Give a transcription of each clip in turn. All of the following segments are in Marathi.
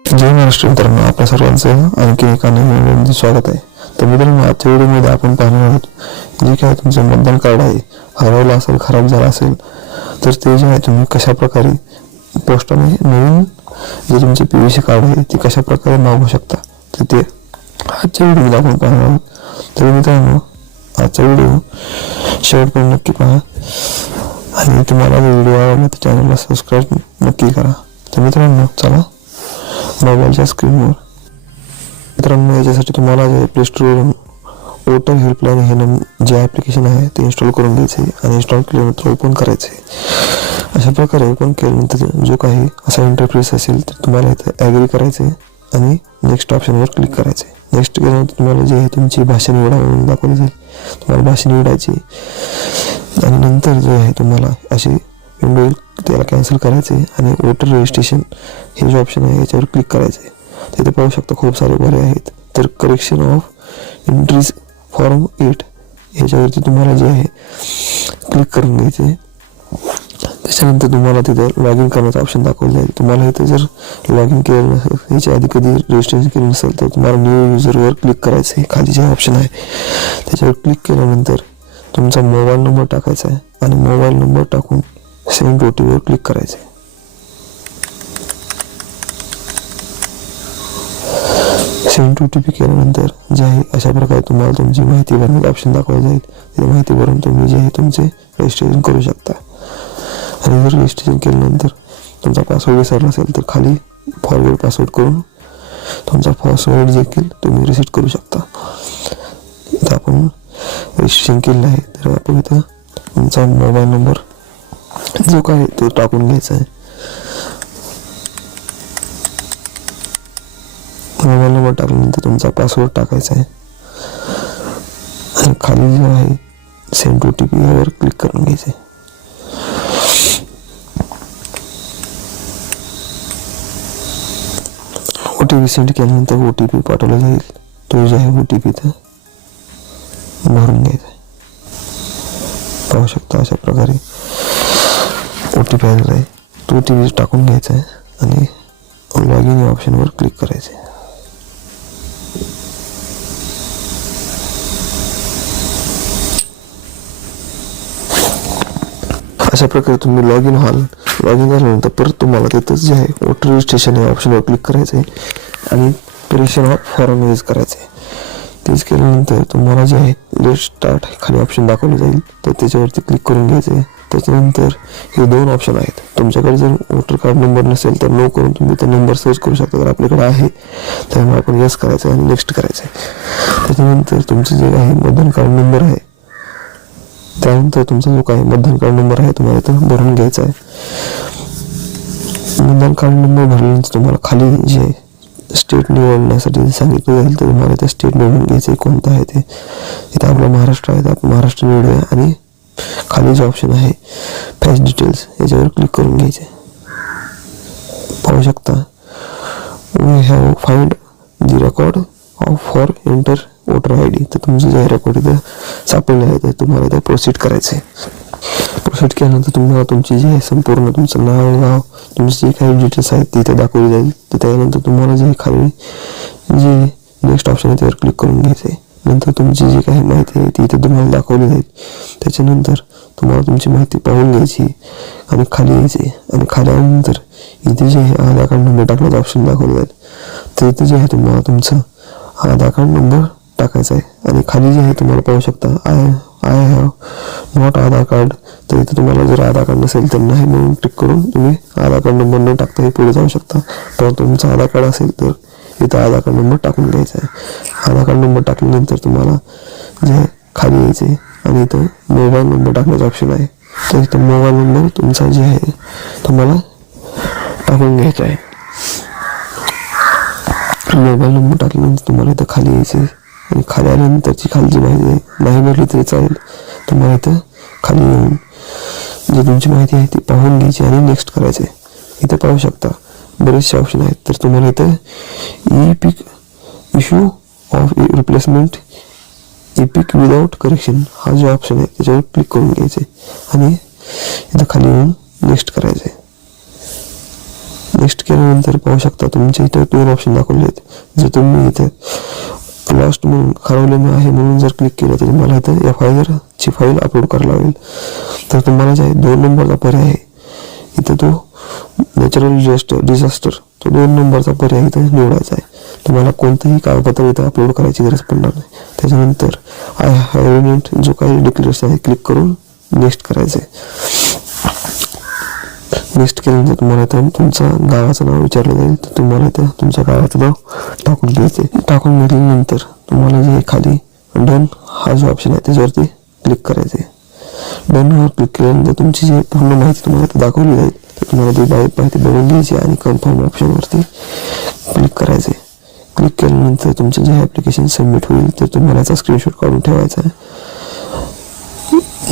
जय महाराष्ट्र मित्रांनो, आपल्या सर्वांचं आणखी एका नवीन व्हिडिओमध्ये स्वागत आहे. तर मित्रांनो, आजच्या व्हिडिओमध्ये आपण पाहणार आहोत जे काय तुमचं मतदान कार्ड आहे हरवलं असेल, खराब झालं असेल, तर ते जे आहे तुम्ही कशा प्रकारे पोस्टाने नवीन जे तुमचे PVC कार्ड आहे ते कशा प्रकारे मागवू शकता, तर ते आजच्या व्हिडिओमध्ये आपण पाहणार आहोत. तर मित्रांनो, आजचा व्हिडिओ शेवटपर्यंत नक्की पहा आणि तुम्हाला जर व्हिडिओ आवडला तर चॅनलला सबस्क्राईब नक्की करा. तर मित्रांनो, चला मोबाईलच्या स्क्रीनवर. मित्रांनो, याच्यासाठी तुम्हाला जे प्ले स्टोरवरून वोटर हेल्पलाईन हे जे ॲप्लिकेशन आहे ते इन्स्टॉल करून घ्यायचे आणि इन्स्टॉल केल्यानंतर ओपन करायचे. अशा प्रकारे ओपन केल्यानंतर जो काही असा इंटरफेस असेल तर तुम्हाला इथं ॲग्री करायचे आणि नेक्स्ट ऑप्शनवर क्लिक करायचे. नेक्स्ट केल्यानंतर तुम्हाला जे आहे तुमची भाषा निवडा म्हणून दाखवली जाईल. तुम्हाला भाषा निवडायची आणि नंतर जो आहे तुम्हाला अशी विंडो त्याला कॅन्सल करायचे आणि वोटर रजिस्ट्रेशन हे जे ऑप्शन आहे याच्यावर क्लिक करायचे. तिथे पाहू शकता खूप सारे पर्याय आहेत. तर करेक्शन ऑफ एंट्रीज फॉर्म 8 ह्याच्यावरती तुम्हाला जे आहे क्लिक करून घ्यायचे. त्याच्यानंतर तुम्हाला तिथे लॉग इन करण्याचा ऑप्शन दाखवला जाईल. तुम्हाला इथे जर लॉग इन केलं नसेल, याच्या आधी कधी रजिस्ट्रेशन केलं नसेल, तर तुम्हाला न्यू युजरवर क्लिक करायचं आहे. खाली जे ऑप्शन आहे त्याच्यावर क्लिक केल्यानंतर तुमचा मोबाईल नंबर टाकायचा आहे आणि मोबाईल नंबर टाकून सेंड OTP वर क्लिक करायचे. सेंड OTP केल्यानंतर जे आहे अशा प्रकारे तुम्हाला तुमची माहिती भरण्याचा ऑप्शन दाखवला जाईल. ती माहिती भरून तुम्ही जे आहे तुमचे रजिस्ट्रेशन करू शकता. आणि जर रजिस्ट्रेशन केल्यानंतर तुमचा पासवर्ड विसरला असेल तर खाली फॉरवर्ड पासवर्ड करून तुमचा पासवर्ड देखील तुम्ही रिसेट करू शकता. इथं आपण रजिस्ट्रेशन केलेलं आहे तर आपण इथं तुमचा मोबाईल नंबर जो काय तो टाकून घ्यायचा आहे. मोबाईल नंबर टाकल्यानंतर तुमचा पासवर्ड टाकायचा आहे आणि खाली जो आहे सेंड OTP यावर क्लिक करून घ्यायचं आहे. OTP सेंड केल्यानंतर OTP पाठवला जाईल. तो जो आहे OTP इथं भरून घ्यायचा आहे. पाहू शकता अशा प्रकारे OTP आलेला आहे. तो OTP टाकून घ्यायचा आहे आणि लॉग इन या ऑप्शनवर क्लिक करायचे. अशा प्रकारे तुम्ही लॉग इन व्हाल. लॉग इन झाल्यानंतर परत तुम्हाला तिथं जे आहे वोटर रजिस्ट्रेशन या ऑप्शनवर क्लिक करायचं आहे आणि क्रिएशन ऑफ फॉर्म यूज करायचं आहे. तेच केल्यानंतर तुम्हाला जे आहे लेट स्टार्ट खाली ऑप्शन दाखवलं जाईल तर त्याच्यावरती क्लिक करून घ्यायचं आहे. त्याच्यानंतर हे 2 ऑप्शन आहेत. तुमच्याकडे जर वोटर कार्ड नंबर नसेल तर नो करून तुम्ही तो नंबर सर्च करू शकता. तर आपल्याकडे आहे त्यामुळे आपण येस करायचं आणि नेक्स्ट करायचं आहे. त्याच्यानंतर तुमचं जे आहे मतदान कार्ड नंबर आहे, त्यानंतर तुमचा जो काही मतदान कार्ड नंबर आहे तुम्हाला इथं भरून घ्यायचा आहे. मतदान कार्ड नंबर भरल्यानंतर तुम्हाला खाली जे स्टेट निवडण्यासाठी सांगितलं जाईल तर तुम्हाला त्या स्टेट निवडून घ्यायचं कोणतं आहे ते. इथं आपला महाराष्ट्र आहे तर आपण महाराष्ट्र निवडूया आणि खाली जे ऑप्शन आहे फॅच डिटेल्स याच्यावर क्लिक करून घ्यायचे. पाहू शकता we have find the record of for enter voter ID. तर तुमचं जे रेकॉर्ड इथं सापडलं आहे तर तुम्हाला इथं प्रोसीड करायचं आहे. प्रोसीड केल्यानंतर तुम्हाला तुमची जे संपूर्ण तुमचं नाव गाव तुमचे जे काही डिटेल्स आहेत तिथे दाखवली जाईल. तर त्यानंतर तुम्हाला जे खाली जे नेक्स्ट ऑप्शन आहे त्यावर क्लिक करून घ्यायचं आहे. नंतर तुमची जी काही माहिती आहे ती इथे तुम्हाला दाखवली जाईल. त्याच्यानंतर तुम्हाला तुमची माहिती पाहून घ्यायची आणि खाली यायची आणि खाली आल्यानंतर इथे जे आहे आधार कार्ड नंबर टाकण्याचा ऑप्शन दाखवला जाईल. तर इथे जे आहे तुम्हाला तुमचं आधार कार्ड नंबर टाकायचा आहे आणि खाली जे आहे तुम्हाला पाहू शकता I have not Aadhaar card. तर इथे तुम्हाला जर आधार कार्ड नसेल तर नाही म्हणून क्लिक करून तुम्ही आधार कार्ड नंबर न टाकता पुढे जाऊ शकता. तर तुमचा आधार कार्ड असेल तर इथं आधार कार्ड नंबर टाकून घ्यायचा आहे. आधार कार्ड नंबर टाकल्यानंतर तुम्हाला जे खाली यायचे आणि इथं मोबाईल नंबर टाकण्याचा ऑप्शन आहे. तर इथं मोबाईल नंबर तुमचा जे आहे तुम्हाला टाकून घ्यायचा आहे. मोबाईल नंबर टाकल्यानंतर तुम्हाला इथं खाली यायचे आणि खाली आल्यानंतरची खालची माहिती आहे नाही भेटली तरी चालेल. तुम्हाला इथं खाली येऊन जी तुमची माहिती आहे ती पाहून घ्यायची आणि नेक्स्ट करायचं आहे. इथं पाहू शकता बरेचसे ऑप्शन आहेत. तर तुम्हाला इथं EPIC issue of replacement EPIC without correction हा जो ऑप्शन आहे त्याच्यावर क्लिक करून घ्यायचे आणि इथं खाली येऊन नेक्स्ट करायचं आहे. नेक्स्ट केल्यानंतर पाहू शकता तुमच्या इथे 2 ऑप्शन दाखवले आहेत. जर तुम्ही इथे लॉस्ट म्हणून हरवलेलं आहे म्हणून जर क्लिक केलं तर तुम्हाला इथे FIR ची फाईल अपलोड करावी लागेल. तर तुम्हाला जे 2 नंबरचा पर्याय आहे इथे तो नॅचरल डिझास्टर तो 2 नंबरचा पर्याय इथे निवडायचा आहे. तुम्हाला कोणतंही कागदपत्र इथे अपलोड करायची गरज पडणार नाही. त्याच्यानंतर आय हॅव जो काही डिक्लेरेशन आहे क्लिक करून नेक्स्ट करायचं आहे. नेक्स्ट केल्यानंतर तुम्हाला इथं तुमच्या गावाचं नाव विचारलं जाईल. तर तुम्हाला इथं तुमच्या गावाचं नाव टाकून घ्यायचे. टाकून घेतल्यानंतर तुम्हाला जे खाली डन हा जो ऑप्शन आहे त्याच्यावरती क्लिक करायचे. डनवर क्लिक केल्यानंतर तुमची जी पूर्ण माहिती तुम्हाला इथं दाखवली जाईल. तर तुम्हाला ती माहिती बघून घ्यायची आणि कन्फर्म ऑप्शनवरती क्लिक करायचे. क्लिक केल्यानंतर तुमचं जे ॲप्लिकेशन सबमिट होईल तर तुम्हाला याचा स्क्रीनशॉट काढून ठेवायचा आहे.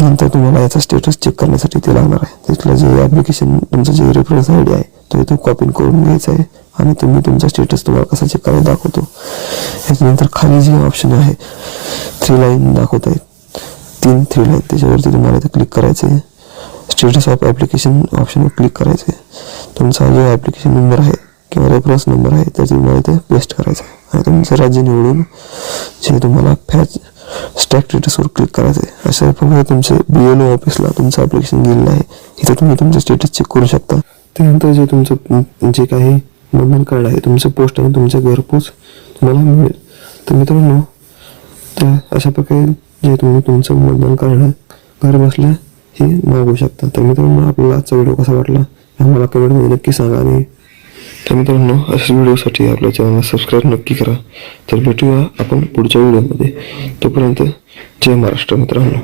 नंतर तुम्हाला याचा स्टेटस चेक करण्यासाठी ते लागणार आहे. तिथलं जे ॲप्लिकेशन तुमचं जे रेफरन्स ID आहे तो इथे कॉपी करून घ्यायचा आहे आणि तुम्ही तुमचा स्टेटस तुम्हाला कसा चेक करायला दाखवतो. याच्यानंतर खाली जे ऑप्शन आहे 3 लाईन दाखवत आहेत 3 लाईन त्याच्यावरती तुम्हाला इथे क्लिक करायचं आहे. स्टेटस ऑफ ॲप्लिकेशन ऑप्शनवर क्लिक करायचं आहे. तुमचा जो ॲप्लिकेशन नंबर आहे किंवा रेफरन्स नंबर आहे त्याची तुम्हाला इथे पेस्ट करायचा आहे आणि तुमचं राज्य निवडून जे तुम्हाला फॅच स्टॅक स्टेटसवर क्लिक करायचं आहे. अशा प्रकारे तुमचे BLO ऑफिसला तुमचं ॲप्लिकेशन गेलेलं आहे. इथे तुम्ही तुमचं स्टेटस चेक करू शकता. त्यानंतर जे तुमचं जे काही मतदान कार्ड आहे तुमचं पोस्ट आणि तुमच्या घरपोच तुम्हाला मिळेल. तर मित्रांनो तर अशा प्रकारे जे तुम्ही तुमचं मतदान कार्ड घर बसल्या हे मागवू शकता. तर मित्रांनो आपल्याला आजचा व्हिडिओ कसा वाटला आम्हाला कमेंटमध्ये नक्की सांगा. आणि तर मित्रांनो अशाच व्हिडिओसाठी आपल्या चॅनलला सबस्क्राईब नक्की करा. तर भेटूया आपण पुढच्या व्हिडिओमध्ये. तोपर्यंत जय महाराष्ट्र मित्रांनो.